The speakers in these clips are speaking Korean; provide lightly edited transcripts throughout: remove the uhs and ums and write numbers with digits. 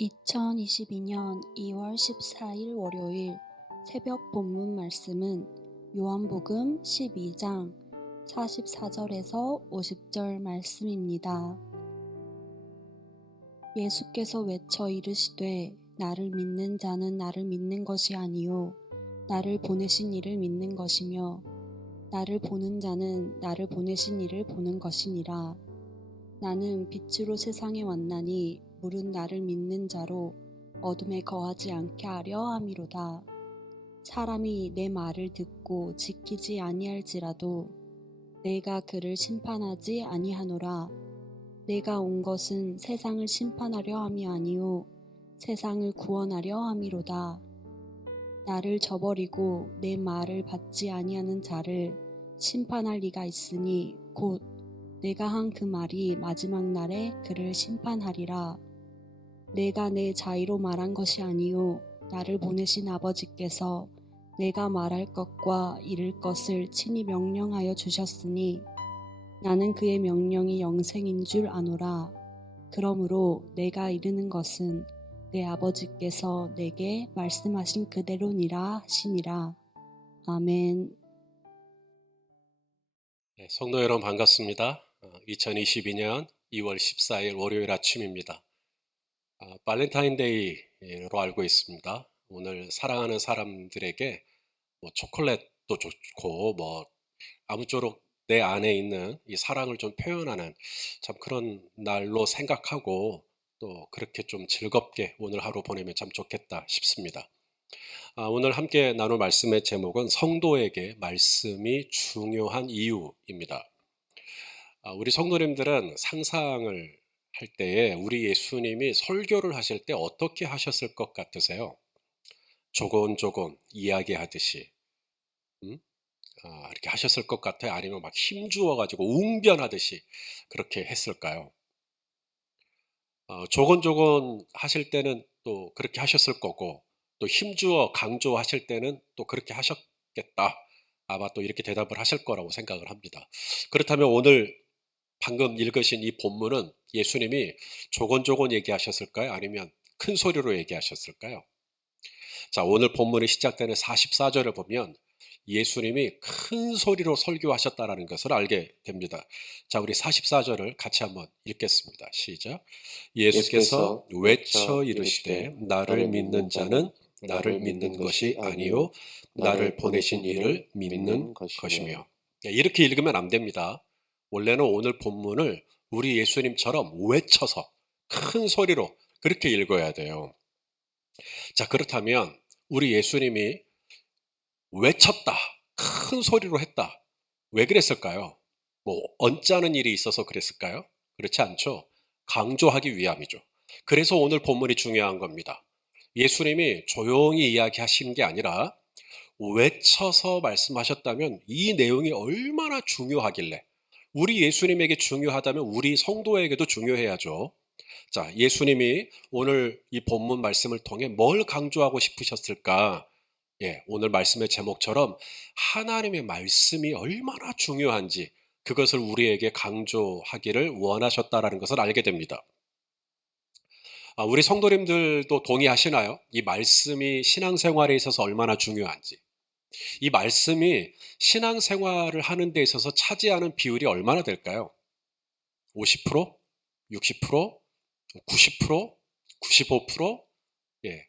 2022년 2월 14일 월요일 새벽 본문 말씀은 요한복음 12장 44절에서 50절 말씀입니다. 예수께서 외쳐 이르시되 나를 믿는 자는 나를 믿는 것이 아니요 나를 보내신 이를 믿는 것이며 나를 보는 자는 나를 보내신 이를 보는 것이니라. 나는 빛으로 세상에 왔나니 물은 나를 믿는 자로 어둠에 거하지 않게 하려 함이로다. 사람이 내 말을 듣고 지키지 아니할지라도 내가 그를 심판하지 아니하노라. 내가 온 것은 세상을 심판하려 함이 아니요 세상을 구원하려 함이로다. 나를 저버리고 내 말을 받지 아니하는 자를 심판할 리가 있으니 곧 내가 한 그 말이 마지막 날에 그를 심판하리라. 내가 내 자의로 말한 것이 아니요 나를 보내신 아버지께서 내가 말할 것과 이를 것을 친히 명령하여 주셨으니 나는 그의 명령이 영생인 줄 아노라. 그러므로 내가 이르는 것은 내 아버지께서 내게 말씀하신 그대로니라 하시니라. 아멘. 성도 여러분 반갑습니다. 2022년 2월 14일 월요일 아침입니다. 발렌타인데이로 알고 있습니다. 오늘 사랑하는 사람들에게 초콜릿도 좋고 아무쪼록 내 안에 있는 이 사랑을 좀 표현하는 참 그런 날로 생각하고 또 그렇게 좀 즐겁게 오늘 하루 보내면 참 좋겠다 싶습니다. 오늘 함께 나눌 말씀의 제목은 성도에게 말씀이 중요한 이유입니다. 우리 성도님들은 상상을 할 때에 우리 예수님이 설교를 하실 때 어떻게 하셨을 것 같으세요? 조곤조곤 이야기하듯이 이렇게 하셨을 것 같아요? 아니면 막 힘주어가지고 웅변하듯이 그렇게 했을까요? 조곤조곤 하실 때는 또 그렇게 하셨을 거고 또 힘주어 강조하실 때는 또 그렇게 하셨겠다. 아마 또 이렇게 대답을 하실 거라고 생각을 합니다. 그렇다면 오늘 방금 읽으신 이 본문은 예수님이 조곤조곤 얘기하셨을까요? 아니면 큰 소리로 얘기하셨을까요? 자, 오늘 본문이 시작되는 44절을 보면 예수님이 큰 소리로 설교하셨다는 것을 알게 됩니다. 자, 우리 44절을 같이 한번 읽겠습니다. 시작. 예수께서 외쳐 이르시되 나를 믿는 자는 나를 믿는 것이 아니요 나를 보내신 이를 믿는 것이며. 이렇게 읽으면 안 됩니다. 원래는 오늘 본문을 우리 예수님처럼 외쳐서 큰 소리로 그렇게 읽어야 돼요. 자, 그렇다면 우리 예수님이 외쳤다, 큰 소리로 했다. 왜 그랬을까요? 언짢은 일이 있어서 그랬을까요? 그렇지 않죠. 강조하기 위함이죠. 그래서 오늘 본문이 중요한 겁니다. 예수님이 조용히 이야기하시는 게 아니라 외쳐서 말씀하셨다면 이 내용이 얼마나 중요하길래, 우리 예수님에게 중요하다면 우리 성도에게도 중요해야죠. 자, 예수님이 오늘 이 본문 말씀을 통해 뭘 강조하고 싶으셨을까? 오늘 말씀의 제목처럼 하나님의 말씀이 얼마나 중요한지 그것을 우리에게 강조하기를 원하셨다라는 것을 알게 됩니다. 우리 성도님들도 동의하시나요? 이 말씀이 신앙생활에 있어서 얼마나 중요한지. 이 말씀이 신앙생활을 하는 데 있어서 차지하는 비율이 얼마나 될까요? 50%? 60%? 90%? 95%? 예.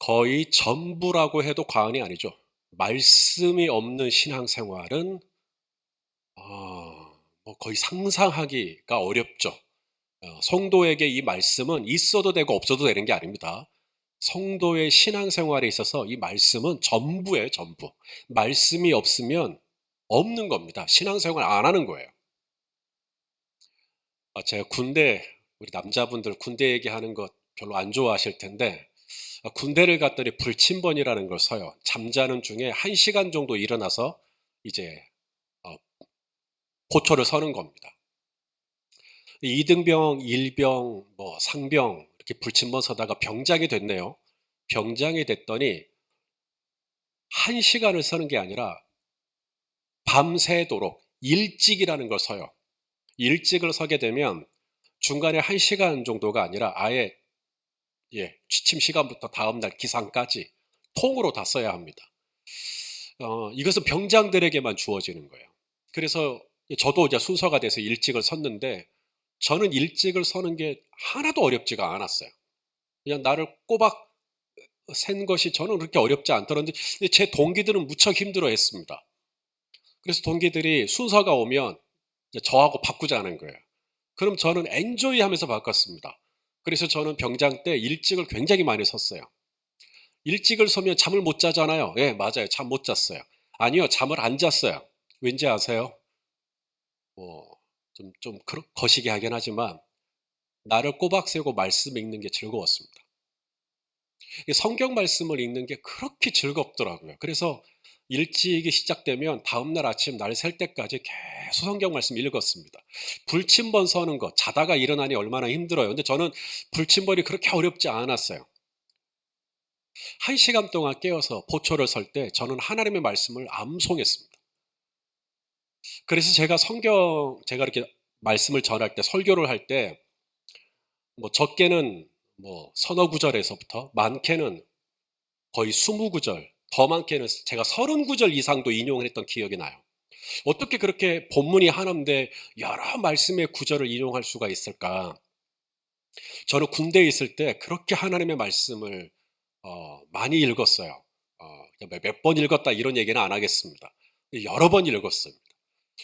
거의 전부라고 해도 과언이 아니죠. 말씀이 없는 신앙생활은 거의 상상하기가 어렵죠. 성도에게 이 말씀은 있어도 되고 없어도 되는 게 아닙니다. 성도의 신앙생활에 있어서 이 말씀은 전부예요, 전부. 말씀이 없으면 없는 겁니다. 신앙생활 안 하는 거예요. 제가 우리 남자분들 군대 얘기하는 것 별로 안 좋아하실 텐데, 군대를 갔더니 불침번이라는 걸 서요. 잠자는 중에 1시간 정도 일어나서 이제 포초를 서는 겁니다. 2등병, 1병, 상병 이렇게 불침번 서다가 병장이 됐네요. 병장이 됐더니 1시간을 서는 게 아니라 밤새도록 일찍이라는 걸 서요. 일찍을 서게 되면 중간에 1시간 정도가 아니라 아예 취침 시간부터 다음날 기상까지 통으로 다 써야 합니다. 이것은 병장들에게만 주어지는 거예요. 그래서 저도 이제 순서가 돼서 일찍을 섰는데 저는 일찍을 서는 게 하나도 어렵지가 않았어요. 그냥 나를 꼬박 센 것이 저는 그렇게 어렵지 않더라는데 제 동기들은 무척 힘들어했습니다. 그래서 동기들이 순서가 오면 이제 저하고 바꾸자는 거예요. 그럼 저는 엔조이하면서 바꿨습니다. 그래서 저는 병장 때 일찍을 굉장히 많이 섰어요. 일찍을 서면 잠을 못 자잖아요. 예, 맞아요. 잠 못 잤어요. 아니요, 잠을 안 잤어요. 왠지 아세요? 좀 거시기 하긴 하지만 나를 꼬박 세우고 말씀 읽는 게 즐거웠습니다. 성경 말씀을 읽는 게 그렇게 즐겁더라고요. 그래서 일찍이 시작되면 다음날 아침 날 셀 때까지 계속 성경 말씀 읽었습니다. 불침번 서는 거, 자다가 일어나니 얼마나 힘들어요. 근데 저는 불침번이 그렇게 어렵지 않았어요. 1시간 동안 깨어서 보초를 설 때 저는 하나님의 말씀을 암송했습니다. 그래서 제가 이렇게 말씀을 전할 때, 설교를 할 때, 적게는 서너 구절에서부터 많게는 거의 20구절, 더 많게는 제가 30구절 이상도 인용을 했던 기억이 나요. 어떻게 그렇게 본문이 하나인데 여러 말씀의 구절을 인용할 수가 있을까? 저는 군대에 있을 때 그렇게 하나님의 말씀을 많이 읽었어요. 몇 번 읽었다 이런 얘기는 안 하겠습니다. 여러 번 읽었습니다.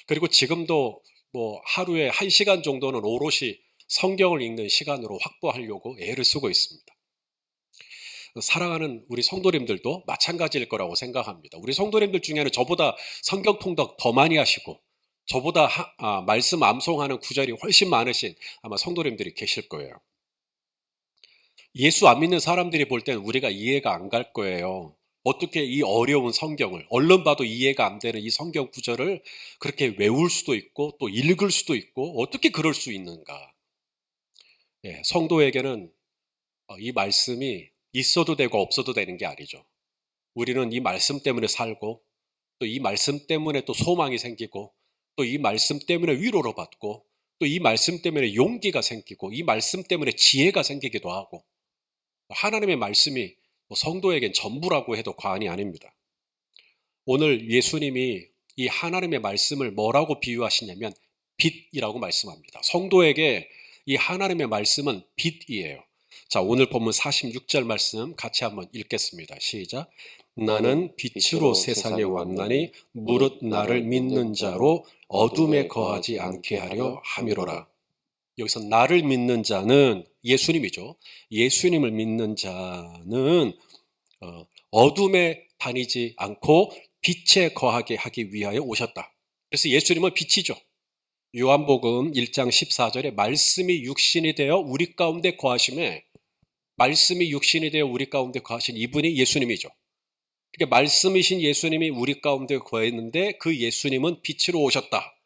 그리고 지금도 하루에 1시간 정도는 오롯이 성경을 읽는 시간으로 확보하려고 애를 쓰고 있습니다. 사랑하는 우리 성도님들도 마찬가지일 거라고 생각합니다. 우리 성도님들 중에는 저보다 성경 통독 더 많이 하시고 저보다 말씀 암송하는 구절이 훨씬 많으신 아마 성도님들이 계실 거예요. 예수 안 믿는 사람들이 볼 때는 우리가 이해가 안 갈 거예요. 어떻게 이 어려운 성경을, 얼른 봐도 이해가 안 되는 이 성경 구절을 그렇게 외울 수도 있고 또 읽을 수도 있고 어떻게 그럴 수 있는가. 성도에게는 이 말씀이 있어도 되고 없어도 되는 게 아니죠. 우리는 이 말씀 때문에 살고 또 이 말씀 때문에 또 소망이 생기고 또 이 말씀 때문에 위로를 받고 또 이 말씀 때문에 용기가 생기고 이 말씀 때문에 지혜가 생기기도 하고 하나님의 말씀이 성도에겐 전부라고 해도 과언이 아닙니다. 오늘 예수님이 이 하나님의 말씀을 뭐라고 비유하시냐면 빛이라고 말씀합니다. 성도에게 이 하나님의 말씀은 빛이에요. 자, 오늘 본문 46절 말씀 같이 한번 읽겠습니다. 시작. 나는 빛으로 세상에 왔나니 무릇 나를 믿는 자로 어둠에 거하지 않게 하려 함이로라. 여기서 나를 믿는 자는 예수님이죠. 예수님을 믿는 자는 어둠에 다니지 않고 빛에 거하게 하기 위하여 오셨다. 그래서 예수님은 빛이죠. 요한복음 1장 14절에 말씀이 육신이 되어 우리 가운데 거하심에 말씀이 육신이 되어 우리 가운데 거하신 이분이 예수님이죠. 그러니까 말씀이신 예수님이 우리 가운데 거했는데 그 예수님은 빛으로 오셨다.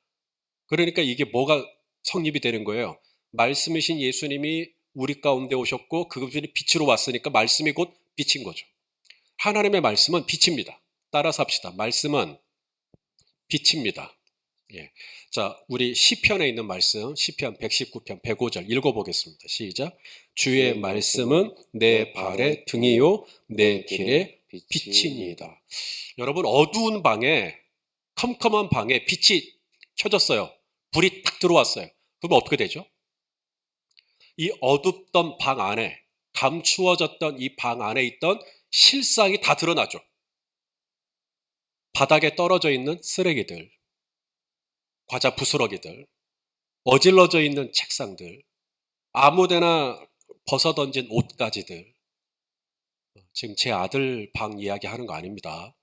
그러니까 이게 뭐가 성립이 되는 거예요. 말씀이신 예수님이 우리 가운데 오셨고 그분이 빛으로 왔으니까 말씀이 곧 빛인 거죠. 하나님의 말씀은 빛입니다. 따라서 합시다. 말씀은 빛입니다. 자, 우리 시편에 있는 말씀, 시편 119편 105절 읽어보겠습니다. 시작. 주의 말씀은 내 발의 등이요 내 길의 빛이니이다. 여러분, 어두운 방에, 컴컴한 방에 빛이 켜졌어요. 불이 딱 들어왔어요. 그러면 어떻게 되죠? 이 어둡던 방 안에, 감추어졌던 이 방 안에 있던 실상이 다 드러나죠. 바닥에 떨어져 있는 쓰레기들, 과자 부스러기들, 어질러져 있는 책상들, 아무데나 벗어던진 옷가지들. 지금 제 아들 방 이야기하는 거 아닙니다.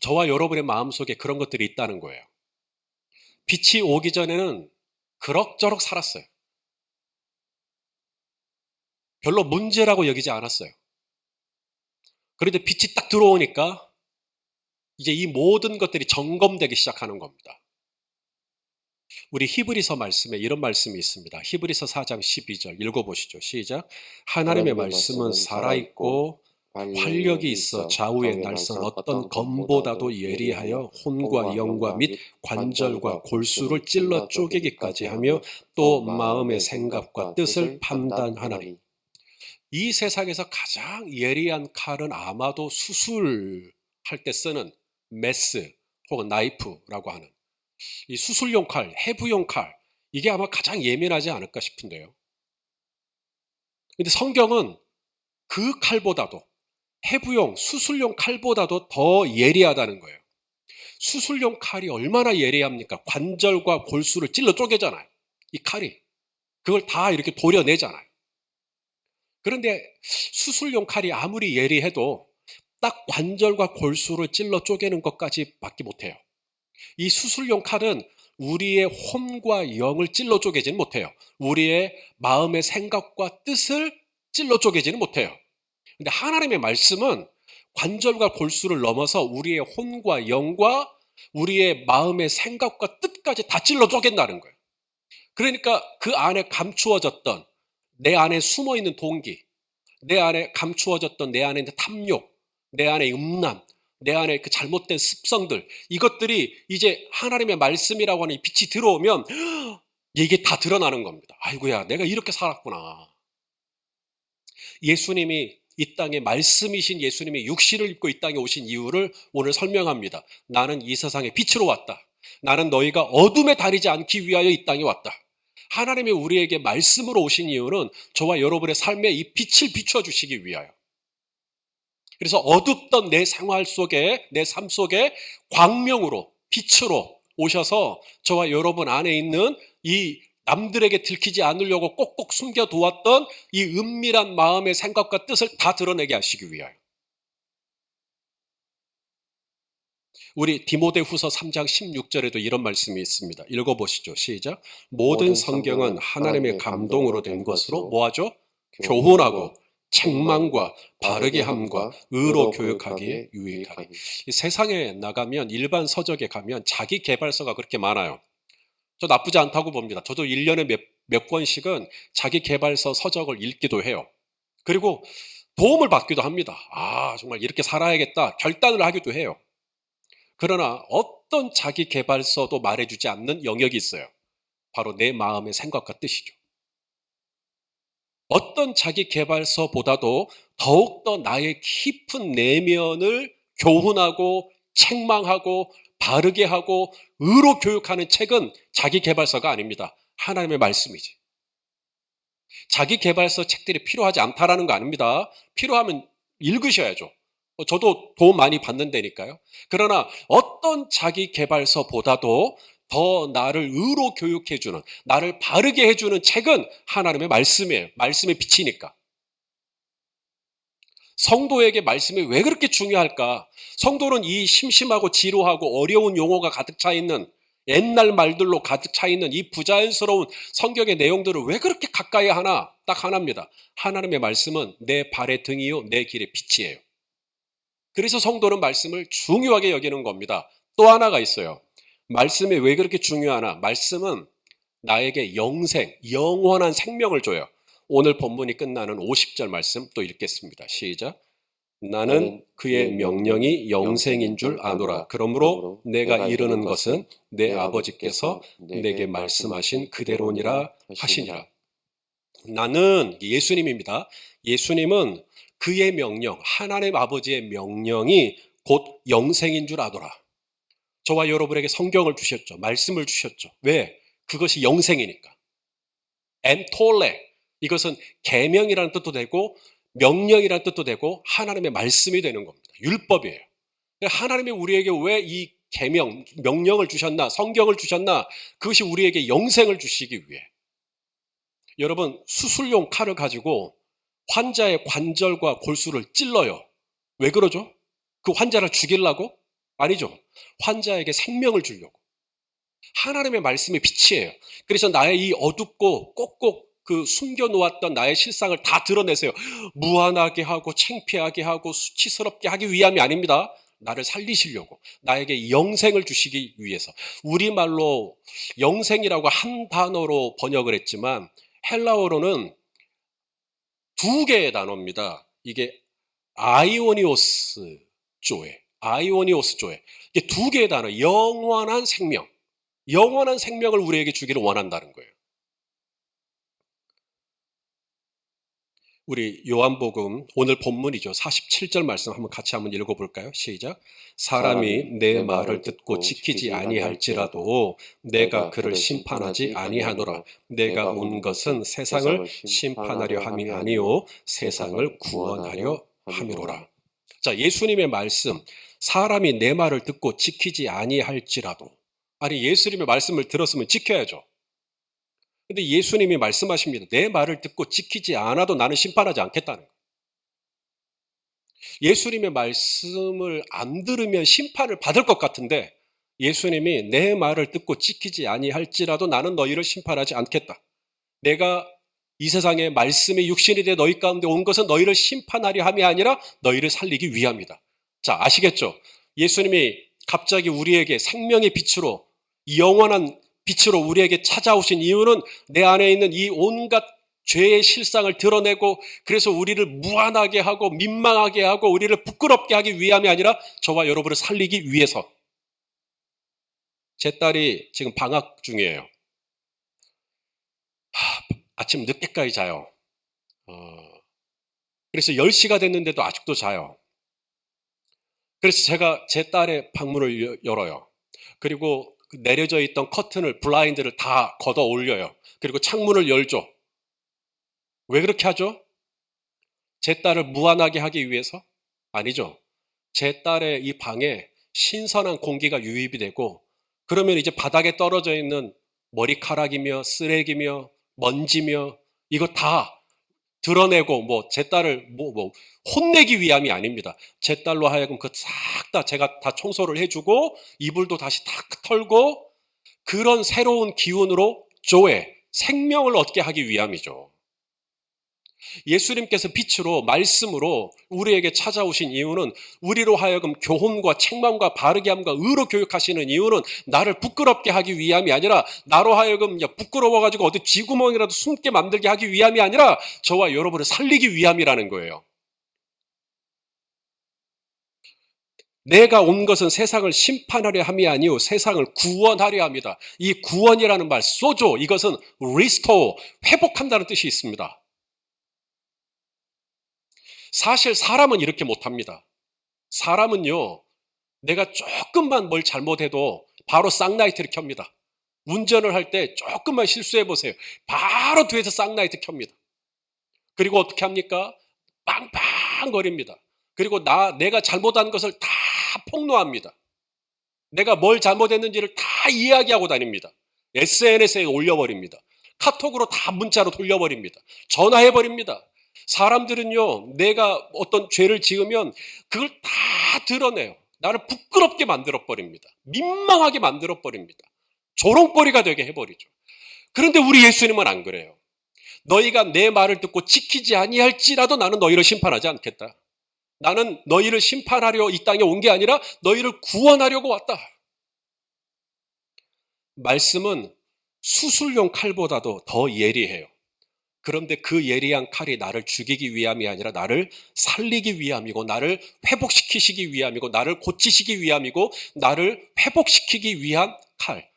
저와 여러분의 마음속에 그런 것들이 있다는 거예요. 빛이 오기 전에는 그럭저럭 살았어요. 별로 문제라고 여기지 않았어요. 그런데 빛이 딱 들어오니까 이제 이 모든 것들이 점검되기 시작하는 겁니다. 우리 히브리서 말씀에 이런 말씀이 있습니다. 히브리서 4장 12절 읽어보시죠. 시작. 하나님의 말씀은 살아있고 활력이 있어 좌우에 날선 어떤 검보다도 예리하여 혼과 영과 및 관절과 골수를 찔러 쪼개기까지 하며 또 마음의 생각과 뜻을 판단하나니. 이 세상에서 가장 예리한 칼은 아마도 수술할 때 쓰는 메스 혹은 나이프라고 하는 이 수술용 칼, 해부용 칼, 이게 아마 가장 예민하지 않을까 싶은데요. 근데 성경은 그 칼보다도 해부용, 수술용 칼보다도 더 예리하다는 거예요. 수술용 칼이 얼마나 예리합니까? 관절과 골수를 찔러 쪼개잖아요. 이 칼이. 그걸 다 이렇게 도려내잖아요. 그런데 수술용 칼이 아무리 예리해도 딱 관절과 골수를 찔러 쪼개는 것까지 밖에 못해요. 이 수술용 칼은 우리의 혼과 영을 찔러 쪼개지는 못해요. 우리의 마음의 생각과 뜻을 찔러 쪼개지는 못해요. 근데 하나님의 말씀은 관절과 골수를 넘어서 우리의 혼과 영과 우리의 마음의 생각과 뜻까지 다 찔러 쪼갠다는 거예요. 그러니까 그 안에 감추어졌던 내 안에 숨어있는 동기, 내 안에 감추어졌던 내 안에 있는 탐욕, 내 안에 음란, 내 안에 그 잘못된 습성들, 이것들이 이제 하나님의 말씀이라고 하는 이 빛이 들어오면 이게 다 드러나는 겁니다. 아이고야, 내가 이렇게 살았구나. 예수님이 이 땅에 말씀이신 예수님이 육신을 입고 이 땅에 오신 이유를 오늘 설명합니다. 나는 이 세상에 빛으로 왔다. 나는 너희가 어둠에 다니지 않기 위하여 이 땅에 왔다. 하나님이 우리에게 말씀으로 오신 이유는 저와 여러분의 삶에 이 빛을 비춰 주시기 위하여. 그래서 어둡던 내 생활 속에, 내 삶 속에 광명으로, 빛으로 오셔서 저와 여러분 안에 있는 이 남들에게 들키지 않으려고 꼭꼭 숨겨두었던 이 은밀한 마음의 생각과 뜻을 다 드러내게 하시기 위하여. 우리 디모데후서 3장 16절에도 이런 말씀이 있습니다. 읽어보시죠. 시작. 모든 성경은 하나님의 감동으로 된 것으로 뭐하죠? 교훈하고 책망과 바르게 함과 의로 교육하기에 유익하니. 이 세상에 나가면 일반 서적에 가면 자기 개발서가 그렇게 많아요. 저 나쁘지 않다고 봅니다. 저도 1년에 몇 권씩은 자기 개발서 서적을 읽기도 해요. 그리고 도움을 받기도 합니다. 아, 정말 이렇게 살아야겠다. 결단을 하기도 해요. 그러나 어떤 자기 개발서도 말해주지 않는 영역이 있어요. 바로 내 마음의 생각과 뜻이죠. 어떤 자기 개발서보다도 더욱더 나의 깊은 내면을 교훈하고 책망하고 바르게 하고 의로 교육하는 책은 자기 개발서가 아닙니다. 하나님의 말씀이지. 자기 개발서 책들이 필요하지 않다라는 거 아닙니다. 필요하면 읽으셔야죠. 저도 도움 많이 받는다니까요. 그러나 어떤 자기 개발서보다도 더 나를 의로 교육해주는, 나를 바르게 해주는 책은 하나님의 말씀이에요. 말씀의 빛이니까. 성도에게 말씀이 왜 그렇게 중요할까? 성도는 이 심심하고 지루하고 어려운 용어가 가득 차 있는 옛날 말들로 가득 차 있는 이 부자연스러운 성경의 내용들을 왜 그렇게 가까이 하나? 딱 하나입니다. 하나님의 말씀은 내 발의 등이요 내 길의 빛이에요. 그래서 성도는 말씀을 중요하게 여기는 겁니다. 또 하나가 있어요. 말씀이 왜 그렇게 중요하나? 말씀은 나에게 영생, 영원한 생명을 줘요. 오늘 본문이 끝나는 50절 말씀 또 읽겠습니다. 시작. 나는 그의 명령이 영생인 줄 아노라. 그러므로 내가 이르는 것은 내 아버지께서 내게 말씀하신 그대로니라 하시니라. 나는 예수님입니다. 예수님은 그의 명령, 하나님 아버지의 명령이 곧 영생인 줄 아노라. 저와 여러분에게 성경을 주셨죠. 말씀을 주셨죠. 왜? 그것이 영생이니까. 엔톨레, 이것은 계명이라는 뜻도 되고 명령이라는 뜻도 되고 하나님의 말씀이 되는 겁니다. 율법이에요. 하나님이 우리에게 왜 이 계명, 명령을 주셨나, 성경을 주셨나? 그것이 우리에게 영생을 주시기 위해. 여러분, 수술용 칼을 가지고 환자의 관절과 골수를 찔러요. 왜 그러죠? 그 환자를 죽이려고? 아니죠. 환자에게 생명을 주려고. 하나님의 말씀이 빛이에요. 그래서 나의 이 어둡고 꼭꼭 그 숨겨놓았던 나의 실상을 다 드러내세요. 무한하게 하고 창피하게 하고 수치스럽게 하기 위함이 아닙니다. 나를 살리시려고. 나에게 영생을 주시기 위해서. 우리말로 영생이라고 한 단어로 번역을 했지만 헬라어로는 두 개의 단어입니다. 이게 아이오니오스 조에, 아이오니오스 조에. 이게 두 개의 단어, 영원한 생명. 영원한 생명을 우리에게 주기를 원한다는 거예요. 우리 요한복음 오늘 본문이죠. 47절 말씀 같이 한번 읽어볼까요? 시작. 사람이 내 말을 듣고 지키지 아니할지라도 내가 그를 심판하지 아니하노라. 내가 온 것은 세상을 심판하려 함이 아니요 세상을 구원하려 함이로라. 자, 예수님의 말씀, 사람이 내 말을 듣고 지키지 아니할지라도, 아니 예수님의 말씀을 들었으면 지켜야죠. 근데 예수님이 말씀하십니다. 내 말을 듣고 지키지 않아도 나는 심판하지 않겠다는 거예요. 예수님의 말씀을 안 들으면 심판을 받을 것 같은데 예수님이 내 말을 듣고 지키지 아니할지라도 나는 너희를 심판하지 않겠다. 내가 이 세상에 말씀이 육신이 돼 너희 가운데 온 것은 너희를 심판하려 함이 아니라 너희를 살리기 위함이다. 자, 아시겠죠? 예수님이 갑자기 우리에게 생명의 빛으로, 영원한 빛으로 우리에게 찾아오신 이유는 내 안에 있는 이 온갖 죄의 실상을 드러내고 그래서 우리를 무안하게 하고 민망하게 하고 우리를 부끄럽게 하기 위함이 아니라 저와 여러분을 살리기 위해서. 제 딸이 지금 방학 중이에요. 아침 늦게까지 자요. 그래서 10시가 됐는데도 아직도 자요. 그래서 제가 제 딸의 방문을 열어요. 그리고 내려져 있던 커튼을, 블라인드를 다 걷어 올려요. 그리고 창문을 열죠. 왜 그렇게 하죠? 제 딸을 무안하게 하기 위해서? 아니죠. 제 딸의 이 방에 신선한 공기가 유입이 되고 그러면 이제 바닥에 떨어져 있는 머리카락이며 쓰레기며 먼지며 이거 다 드러내고 제 딸을 혼내기 위함이 아닙니다. 제 딸로 하여금 싹 다 제가 다 청소를 해주고 이불도 다시 탁 털고 그런 새로운 기운으로 조회, 생명을 얻게 하기 위함이죠. 예수님께서 빛으로 말씀으로 우리에게 찾아오신 이유는 우리로 하여금 교훈과 책망과 바르게 함과 의로 교육하시는 이유는 나를 부끄럽게 하기 위함이 아니라 나로 하여금 부끄러워가지고 어디 쥐구멍이라도 숨게 만들게 하기 위함이 아니라 저와 여러분을 살리기 위함이라는 거예요. 내가 온 것은 세상을 심판하려 함이 아니요 세상을 구원하려 합니다. 이 구원이라는 말, 소조, 이것은 restore, 회복한다는 뜻이 있습니다. 사실 사람은 이렇게 못합니다. 사람은요, 내가 조금만 뭘 잘못해도 바로 쌍라이트를 켭니다. 운전을 할 때 조금만 실수해보세요. 바로 뒤에서 쌍라이트 켭니다. 그리고 어떻게 합니까? 빵빵거립니다. 그리고 내가 잘못한 것을 다 폭로합니다. 내가 뭘 잘못했는지를 다 이야기하고 다닙니다. SNS에 올려버립니다. 카톡으로 다 문자로 돌려버립니다. 전화해버립니다. 사람들은요, 내가 어떤 죄를 지으면 그걸 다 드러내요. 나를 부끄럽게 만들어버립니다. 민망하게 만들어버립니다. 조롱거리가 되게 해버리죠. 그런데 우리 예수님은 안 그래요. 너희가 내 말을 듣고 지키지 아니할지라도 나는 너희를 심판하지 않겠다. 나는 너희를 심판하려 이 땅에 온 게 아니라 너희를 구원하려고 왔다. 말씀은 수술용 칼보다도 더 예리해요. 그런데 그 예리한 칼이 나를 죽이기 위함이 아니라 나를 살리기 위함이고 나를 회복시키시기 위함이고 나를 고치시기 위함이고 나를 회복시키기 위한 칼.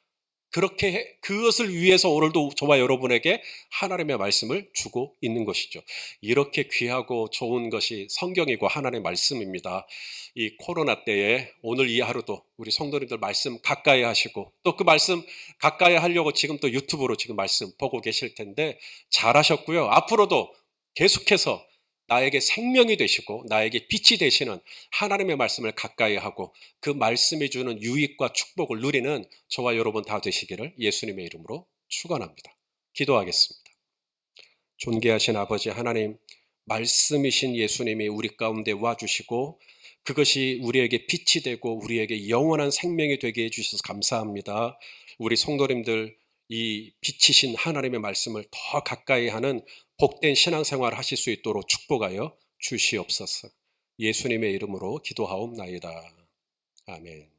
그렇게 그것을 위해서 오늘도 저와 여러분에게 하나님의 말씀을 주고 있는 것이죠. 이렇게 귀하고 좋은 것이 성경이고 하나님의 말씀입니다. 이 코로나 때에 오늘 이 하루도 우리 성도님들 말씀 가까이 하시고 또 그 말씀 가까이 하려고 지금 또 유튜브로 지금 말씀 보고 계실 텐데 잘하셨고요. 앞으로도 계속해서 나에게 생명이 되시고 나에게 빛이 되시는 하나님의 말씀을 가까이 하고 그 말씀이 주는 유익과 축복을 누리는 저와 여러분 다 되시기를 예수님의 이름으로 축원합니다. 기도하겠습니다. 존귀하신 아버지 하나님, 말씀이신 예수님이 우리 가운데 와주시고 그것이 우리에게 빛이 되고 우리에게 영원한 생명이 되게 해주셔서 감사합니다. 우리 성도님들 이 빛이신 하나님의 말씀을 더 가까이 하는 복된 신앙생활을 하실 수 있도록 축복하여 주시옵소서. 예수님의 이름으로 기도하옵나이다. 아멘.